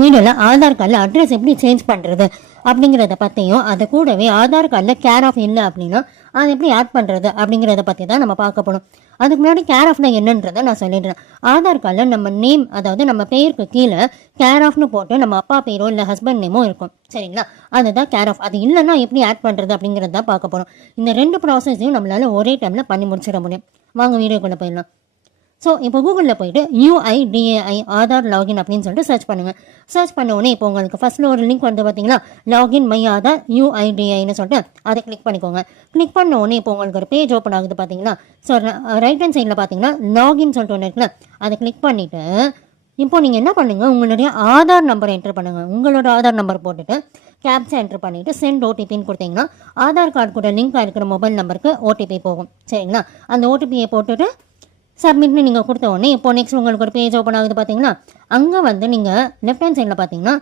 வீடியோவில் ஆதார் கார்டில் அட்ரஸ் எப்படி சேஞ்ச் பண்ணுறது அப்படிங்கிறத பற்றியும், அது கூடவே ஆதார் கார்டில் கேர் ஆஃப் இல்லை அப்படின்னா அதை எப்படி ஆட் பண்ணுறது அப்படிங்கிறத பற்றி தான் நம்ம பார்க்க போகணும். அதுக்கு முன்னாடி கேர் ஆஃப்னா என்னன்றதை நான் சொல்லிடுறேன். ஆதார் கார்டில் நம்ம நேம், அதாவது நம்ம பேருக்கு கீழே கேர் ஆஃப்னு போட்டு நம்ம அப்பா பேரோ இல்லை ஹஸ்பண்ட் நேமோ இருக்கும், சரிங்களா? அதுதான் கேர் ஆஃப். அது இல்லைன்னா எப்படி ஆட் பண்ணுறது அப்படிங்கிறத தான் பார்க்க போகிறோம். இந்த 2 ப்ராசஸையும் நம்மளால் ஒரே டைமில் பண்ணி முடிச்சிட முடியும். வாங்க வீடியோக்குள்ளே போயிடலாம். ஸோ இப்போ கூகுளில் போயிட்டு UIDAI ஆதார் லாகின் அப்படின்னு சொல்லிட்டு சர்ச் பண்ணுங்கள். சர்ச் பண்ண உடனே இப்போ உங்களுக்கு ஃபஸ்ட்டில் ஒரு லிங்க் வந்து பார்த்தீங்களா, லாகின் மை ஆதார் UIDAIன்னு சொல்லிட்டு அதை கிளிக் பண்ணிக்கோங்க. கிளிக் பண்ண உடனே இப்போ உங்களுக்கு ஒரு பேஜ் ஓப்பன் ஆகுது பார்த்தீங்களா. ஸோ ரைட் ஹேண்ட் சைடில் பார்த்தீங்கன்னா லாகின் சொல்லிட்டு ஒன்று இருக்குல்ல, அதை கிளிக் பண்ணிவிட்டு இப்போ நீங்கள் என்ன பண்ணுங்கள், உங்களுடைய ஆதார் நம்பரை என்ட்ரு பண்ணுங்கள். உங்களோட ஆதார் நம்பர் போட்டுட்டு கேப்சா என்ட்ரு பண்ணிவிட்டு சென்ட் ஓடிபின்னு கொடுத்தீங்கன்னா ஆதார் கார்டு கூட லிங்க் ஆகிருக்கிற மொபைல் நம்பருக்கு ஓடிபி போகும், சரிங்களா? அந்த ஓடிபியை போட்டுட்டு சப்மிட்னு நீங்கள் கொடுத்த உடனே இப்போ நெக்ஸ்ட் உங்களுக்கு ஒரு பேஜ் ஓப்பன் ஆகுது பார்த்தீங்கன்னா. அங்கே வந்து நீங்கள் லெஃப்ட் ஹேண்ட் சைடில் பார்த்தீங்கன்னா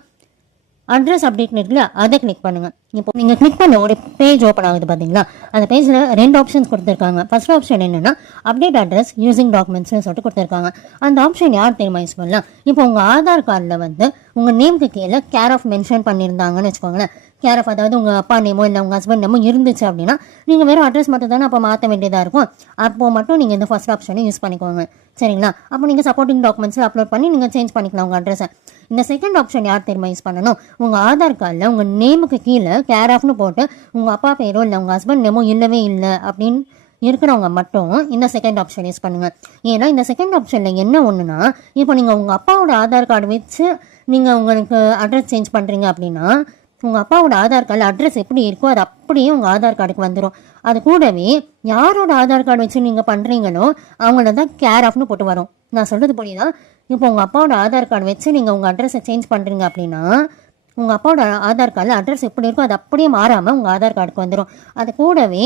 அட்ரஸ் அப்டேட்னு இருக்குல்ல, அதை கிளிக் பண்ணுங்கள். இப்போ நீங்கள் கிளிக் பண்ண ஒரு பேஜ் ஓப்பன் ஆகுது பார்த்தீங்களா. அந்த பேஜில் 2 ஆப்ஷன்ஸ் கொடுத்துருக்காங்க. ஃபர்ஸ்ட் ஆப்ஷன் என்னென்னா அப்டேட் அட்ரஸ் யூசிங் டாக்குமெண்ட்ஸ்னு சொல்லிட்டு கொடுத்துருக்காங்க. அந்த ஆப்ஷன் யார் தெரியுமா யூஸ் பண்ணலாம்? இப்போ உங்கள் ஆதார் கார்டில் வந்து உங்கள் நேமுக்கு கீழே கேர் ஆஃப் மென்ஷன் பண்ணியிருந்தாங்கன்னு வச்சுக்கோங்களேன். கேர் ஆஃப், அதாவது உங்கள் அப்பா நேமோ இல்லை உங்கள் ஹஸ்பண்ட் நேமோ இருந்துச்சு அப்படின்னா நீங்கள் வெறும் அட்ரஸ் மட்டும் தானே அப்போ மாற்ற வேண்டியதாக இருக்கும். அப்போ மட்டும் நீங்கள் இந்த ஃபர்ஸ்ட் ஆப்ஷனை யூஸ் பண்ணிக்கோங்க, சரிங்களா? அப்போ நீங்கள் சப்போர்ட்டிங் டாக்குமெண்ட்ஸில் அப்லோட் பண்ணி நீங்கள் சேஞ்ச் பண்ணிக்கலாம் உங்கள் அட்ரஸை. இந்த செகண்ட் ஆப்ஷன் யார் தெரியுமா யூஸ் பண்ணணும்? உங்கள் ஆதார் கார்டில் உங்கள் நேமுக்கு கீழே கேர் ஆஃப்னு போட்டு உங்கள் அப்பா பேரோ இல்லை உங்கள் ஹஸ்பண்ட் நேமோ இல்லவே இல்லை அப்படின்னு இருக்கிறவங்க மட்டும் இந்த செகண்ட் ஆப்ஷன் யூஸ் பண்ணுங்கள். ஏன்னா இந்த செகண்ட் ஆப்ஷனில் என்ன ஒன்றுனா, இப்போ நீங்கள் உங்கள் அப்பாவோட ஆதார் கார்டு வச்சு நீங்கள் உங்களுக்கு அட்ரஸ் சேஞ்ச் பண்ணுறீங்க அப்படின்னா உங்கள் அப்பாவோட ஆதார் கார்டில் அட்ரஸ் எப்படி இருக்கோ அது அப்படியே உங்கள் ஆதார் கார்டுக்கு வந்துடும். அது கூடவே யாரோட ஆதார் கார்டு வச்சு நீங்கள் பண்ணுறீங்களோ அவங்கள தான் கேர் ஆஃப்னு போட்டு வரும். நான் சொல்கிறது புரியுதா? இப்போ உங்கள் அப்பாவோட ஆதார் கார்டு வச்சு நீங்கள் உங்கள் அட்ரஸை சேஞ்ச் பண்ணுறீங்க அப்படின்னா உங்கள் அப்பாவோட ஆதார் கார்டில் அட்ரஸ் எப்படி இருக்கோ அது அப்படியே மாறாமல் உங்கள் ஆதார் கார்டுக்கு வந்துடும். அது கூடவே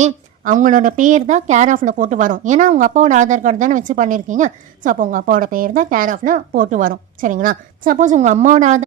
அவங்களோட பேர் தான் கேர் ஆஃபில் போட்டு வரும். ஏன்னா உங்கள் அப்பாவோட ஆதார் கார்டு தானே வச்சு பண்ணியிருக்கீங்க. ஸோ அப்போ உங்கள் அப்பாவோட பேர் தான் கேர் ஆஃபில் போட்டு வரும், சரிங்களா? சப்போஸ் உங்கள் அம்மாவோட ஆதார்